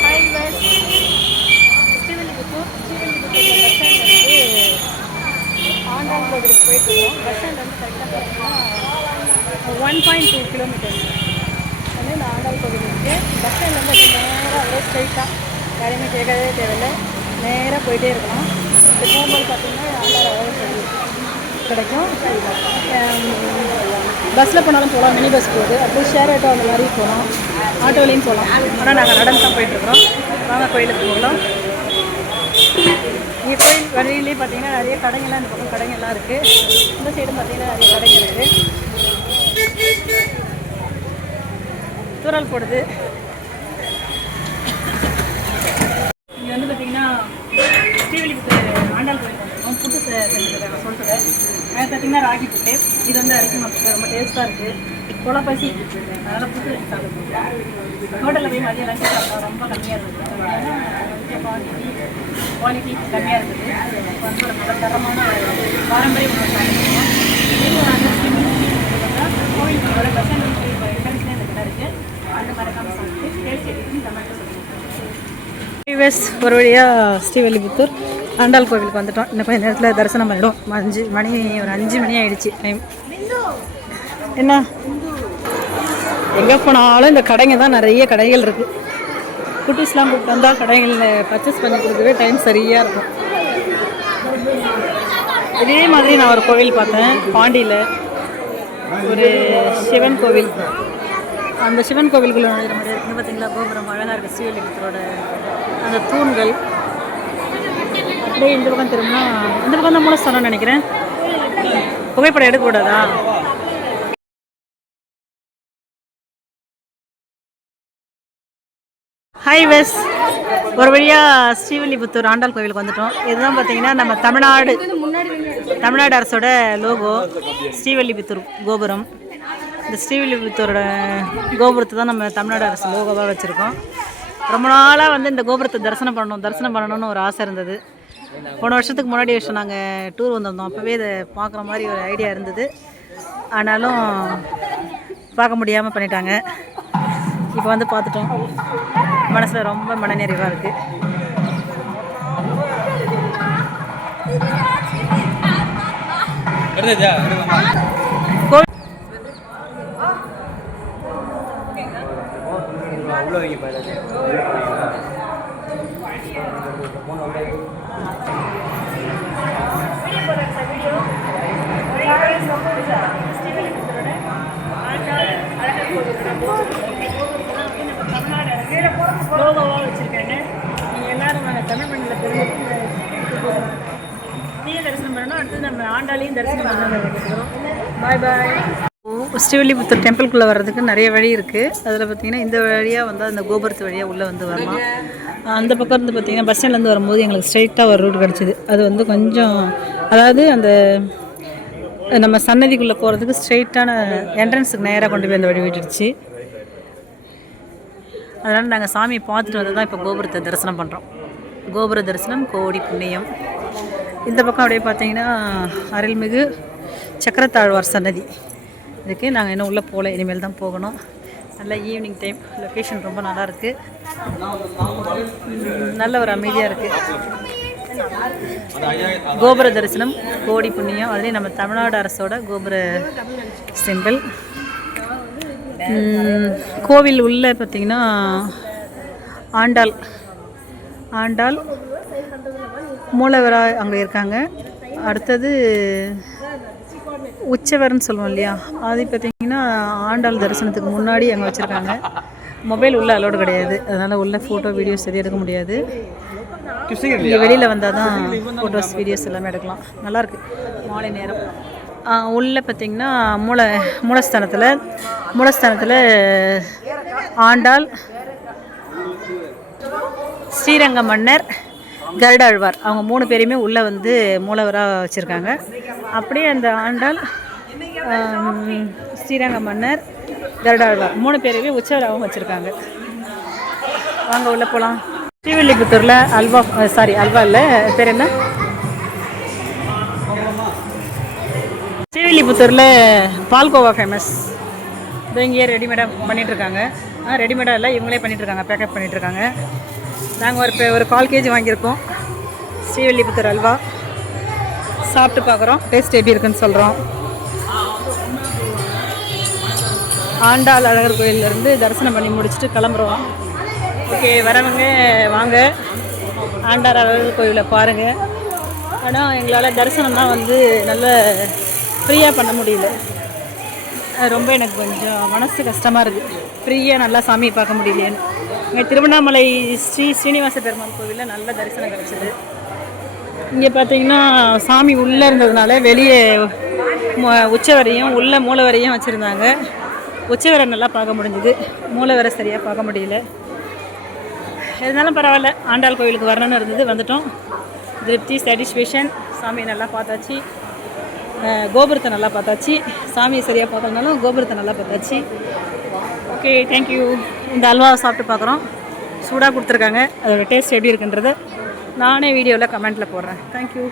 Five bus Srivilliputhur Srivilliputhur bus stand வந்து ஆண்டாள் கோவிலுக்கு போயிட்டு இருக்கோம் பஸ் ஸ்டாண்ட் வந்து கரெக்டாக பார்த்தீங்கன்னா ஒன் பாயிண்ட் டூ கிலோமீட்டர் வந்து இந்த ஆண்டாள் கோவில் இருக்குது பஸ் ஸ்டாண்ட் வந்து அது நேராக அப்படியே ஸ்ட்ரைட்டாக யாரையுமே கேட்கவே தேவையில்லை. நேராக போயிட்டே இருக்கலாம். இந்த போகும்போது பார்த்தீங்கன்னா ஆண்டாள் அழகு கிடைக்கும். பஸ்ஸில் போனாலும் போகலாம். மினி பஸ் போகுது. அப்படியே ஷேர் ஆட்டோ அந்த மாதிரி போகலாம். ஆட்டோலையும் போகலாம் ஆனால் நாங்கள் நடந்து தான் போயிட்டுருக்குறோம். வாங்க கோயிலுக்கு போகலாம். இங்கே கோயில் வழியிலே பார்த்தீங்கன்னா நிறைய கடைங்கள்லாம் இந்த பக்கம் கடைங்கள்லாம் இருக்குது இந்த சைடும் பார்த்தீங்கன்னா நிறைய கடைங்க இருக்குது தூரல் போடுது. இங்கே வந்து பார்த்தீங்கன்னா ஸ்ரீவில்லிபுத்தூர் ஆண்டாள் கோயில் வந்திருக்கோம். புட்டு செ- சொல்கிறேன் சொல்லிட்டு பார்த்தீங்கன்னா ராகி புட்டு. இது வந்து அரிசி மக்கள் ரொம்ப டேஸ்ட்டாக இருக்குது குழப்பசி அதனால் புட்டு சாப்பிடுவோம். ஹோட்டலில் போய் மதியம் லஞ்சு சாப்பிட்டோம் ரொம்ப கம்மியாக இருக்குது குவாலிட்டி குவாலிட்டி கம்மியாக இருக்குது வந்து ஒரு நல்ல தரமான பாரம்பரிய உணவு சாப்பிடுவோம் இது வந்து பஸ் ஸ்டாண்ட் இந்த கடை இருக்குது அந்த மறக்காமல் சாப்பிட்டு டேஸ்ட் எடுத்து சொல்லுவோம் ஒரு வழியாக ஸ்ரீவில்லிபுத்தூர். ஆண்டாள் கோவிலுக்கு வந்துட்டோம். இன்னும் கொஞ்சம் நேரத்தில் தரிசனம் பண்ணிடும் அஞ்சு மணி ஒரு அஞ்சு மணி ஆயிடுச்சு. டைம் என்ன? எங்கே போனாலும் இந்த கடைங்க தான் நிறைய கடைகள் இருக்குது குட்டீஸ்லாம் கூப்பிட்டு வந்தால் கடைகளில் பர்ச்சேஸ் பண்ணி கொடுக்கவே டைம் சரியாக இருக்கும். இதே மாதிரி நான் ஒரு கோவில் பார்த்தேன் பாண்டியில். ஒரு சிவன் கோவில். அந்த சிவன் கோவிலுக்குள்ள நுழையிற மாதிரி இருக்குது பார்த்தீங்களா? கோபுரம் அழகாக இருக்குது சிவலிங்கத்தோட அந்த தூண்கள். அப்படியே இந்த பக்கம் திரும்பினா இந்த பக்கம் தான் மூலஸ்தானம் நினைக்கிறேன். புகைப்படம் எடுக்கக்கூடாதா ஹாய் வெஸ் ஒரு வழியாக ஸ்ரீவில்லிபுத்தூர் ஆண்டாள் கோவிலுக்கு வந்துட்டோம். இதுதான் பார்த்தீங்கன்னா நம்ம தமிழ்நாடு தமிழ்நாடு அரசோட லோகோ ஸ்ரீவில்லிபுத்தூர் கோபுரம். இந்த ஸ்ரீவில்லிபுத்தூரோட கோபுரத்தை தான் நம்ம தமிழ்நாடு அரசு லோகோவாக வச்சுருக்கோம். ரொம்ப நாளாக வந்து இந்த கோபுரத்தை தரிசனம் பண்ணணும் தரிசனம் பண்ணணும்னு ஒரு ஆசை இருந்தது. போன வருஷத்துக்கு முன்னாடி வருஷம் நாங்கள் டூர் வந்திருந்தோம். அப்போவே இதை பார்க்குற மாதிரி ஒரு ஐடியா இருந்தது. ஆனாலும் பார்க்க முடியாமல் பண்ணிட்டாங்க. இப்போ வந்து பார்த்துட்டோம். மனசில் ரொம்ப மனநிறைவாக இருக்குது லோகோவாக வச்சுருக்காங்க நீங்கள் எல்லாரும் நாங்கள் தமிழ் மண்ணில் தெரிஞ்சு நீங்க தரிசனம் பண்ணணும் அடுத்து நம்ம ஆண்டாளையும் தரிசனம் பண்ணணும். பாய் பாய். ஸ்ரீவில்லிபுத்தூர் டெம்பிள்குள்ளே வர்றதுக்கு நிறைய வழி இருக்குது அதில் பார்த்தீங்கன்னா இந்த வழியாக வந்து அந்த கோபுரத்து வழியாக உள்ளே வந்து வரலாம். அந்த பக்கம் இருந்து பார்த்தீங்கன்னா பஸ் ஸ்டாண்ட்லேருந்து வரும்போது எங்களுக்கு ஸ்ட்ரைட்டாக ஒரு ரூட் கிடச்சிது. அது வந்து கொஞ்சம் அதாவது அந்த நம்ம சன்னதிக்குள்ளே போகிறதுக்கு ஸ்ட்ரைட்டான என்ட்ரன்ஸுக்கு நேராக கொண்டு போய் அந்த வழி விட்டுடுச்சு. அதனால் நாங்கள் சாமியை பார்த்துட்டு வந்து தான் இப்போ கோபுரத்தை தரிசனம் பண்ணுறோம் கோபுர தரிசனம் கோடி புண்ணியம். இந்த பக்கம் அப்படியே பார்த்தீங்கன்னா அருள்மிகு சக்கரத்தாழ்வார் சன்னதி. இதுக்கு நாங்கள் இன்னும் உள்ளே போகல இனிமேல் தான் போகணும். நல்ல ஈவினிங் டைம் லொக்கேஷன் ரொம்ப நல்லா இருக்குது நல்ல ஒரு அமைதியாக இருக்குது கோபுர தரிசனம் கோடி புண்ணியம். அதுலேயும் நம்ம தமிழ்நாடு அரசோட கோபுர சிம்பிள் கோவில் உள்ளே பார்த்திங்கன்னா ஆண்டாள். ஆண்டாள் மூலவராக அங்கே இருக்காங்க. அடுத்தது உச்சவர்னு சொல்லுவோம் இல்லையா? அது பார்த்தீங்கன்னா ஆண்டாள் தரிசனத்துக்கு முன்னாடி அங்கே வச்சுருக்காங்க. மொபைல் உள்ளே அலோடு கிடையாது. அதனால் உள்ள ஃபோட்டோ வீடியோஸ் எதுவும் எடுக்க முடியாது. இங்கே வெளியில் வந்தால் தான் ஃபோட்டோஸ் வீடியோஸ் எல்லாமே எடுக்கலாம். நல்லாயிருக்கு மாலை நேரம். உள்ளே பார்த்தீங்கன்னா மூல மூலஸ்தானத்தில் மூலஸ்தானத்தில் ஆண்டாள் ஸ்ரீரங்க மன்னர் கருடாழ்வார். அவங்க மூணு பேரையுமே உள்ளே வந்து மூலவராக வச்சுருக்காங்க. அப்படியே அந்த ஆண்டாள் ஸ்ரீரங்க மன்னர் கருடாழ்வார் மூணு பேரையுமே உச்சவராகவும் வச்சுருக்காங்க. வாங்க உள்ளே போகலாம் ஸ்ரீவில்லிபுத்தூரில் அல்வா சாரி அல்வா இல்லை பேர் என்ன? ஸ்ரீவில்லிபுத்தூரில் பால்கோவா ஃபேமஸ் இதோ இங்கேயே ரெடிமேடாக பண்ணிகிட்ருக்காங்க ரெடிமேடாக இல்லை இவங்களே பண்ணிட்டு இருக்காங்க பேக்கப் பண்ணிட்டு இருக்காங்க நாங்கள் ஒரு பே- ஒரு கால் கேஜி வாங்கியிருக்கோம். ஸ்ரீவில்லிபுத்தூர் அல்வா. சாப்பிட்டு பார்க்குறோம் டேஸ்ட் எப்படி இருக்குன்னு சொல்கிறோம் ஆண்டாள் அழகர் கோயிலேருந்து தரிசனம் பண்ணி முடிச்சுட்டு கிளம்புறோம். ஓகே வரவங்க வாங்க. ஆண்டாள் அழகர் கோயிலை பாருங்கள் ஆனால் எங்களால் தரிசனம்லாம் வந்து நல்ல ஃப்ரீயாக பண்ண முடியல. அது ரொம்ப எனக்கு கொஞ்சம் மனசு கஷ்டமாக இருக்குது ஃப்ரீயாக நல்லா சாமியை பார்க்க முடியலையேன்னு இங்கே திருவண்ணாமலை ஸ்ரீ ஸ்ரீனிவாச பெருமாள் கோவிலில் நல்ல தரிசனம் கிடச்சிது. இங்கே பார்த்தீங்கன்னா சாமி உள்ளே இருந்ததுனால வெளியே உச்ச வரையும் உள்ள மூலவரையும் வச்சுருந்தாங்க. உச்சவரை நல்லா பார்க்க முடிஞ்சுது. மூலவரை சரியாக பார்க்க முடியல. இருந்தாலும் பரவாயில்ல. ஆண்டாள் கோவிலுக்கு வரணும்னு இருந்தது வந்துட்டோம். திருப்தி சாட்டிஸ்ஃபேஷன் சாமியை நல்லா பார்த்தாச்சு. கோபுரத்தை நல்லா பார்த்தாச்சு. சாமியை சரியாக பார்த்தனாலும் கோபுரத்தை நல்லா பார்த்தாச்சு. ஓகே தேங்க்யூ இந்த அல்வாவை சாப்பிட்டு பார்க்குறோம். சூடாக கொடுத்துருக்காங்க. அதோட டேஸ்ட் எப்படி இருக்குன்றதை நானே வீடியோவில் கமெண்ட்டில் போடுறேன். தேங்க்யூ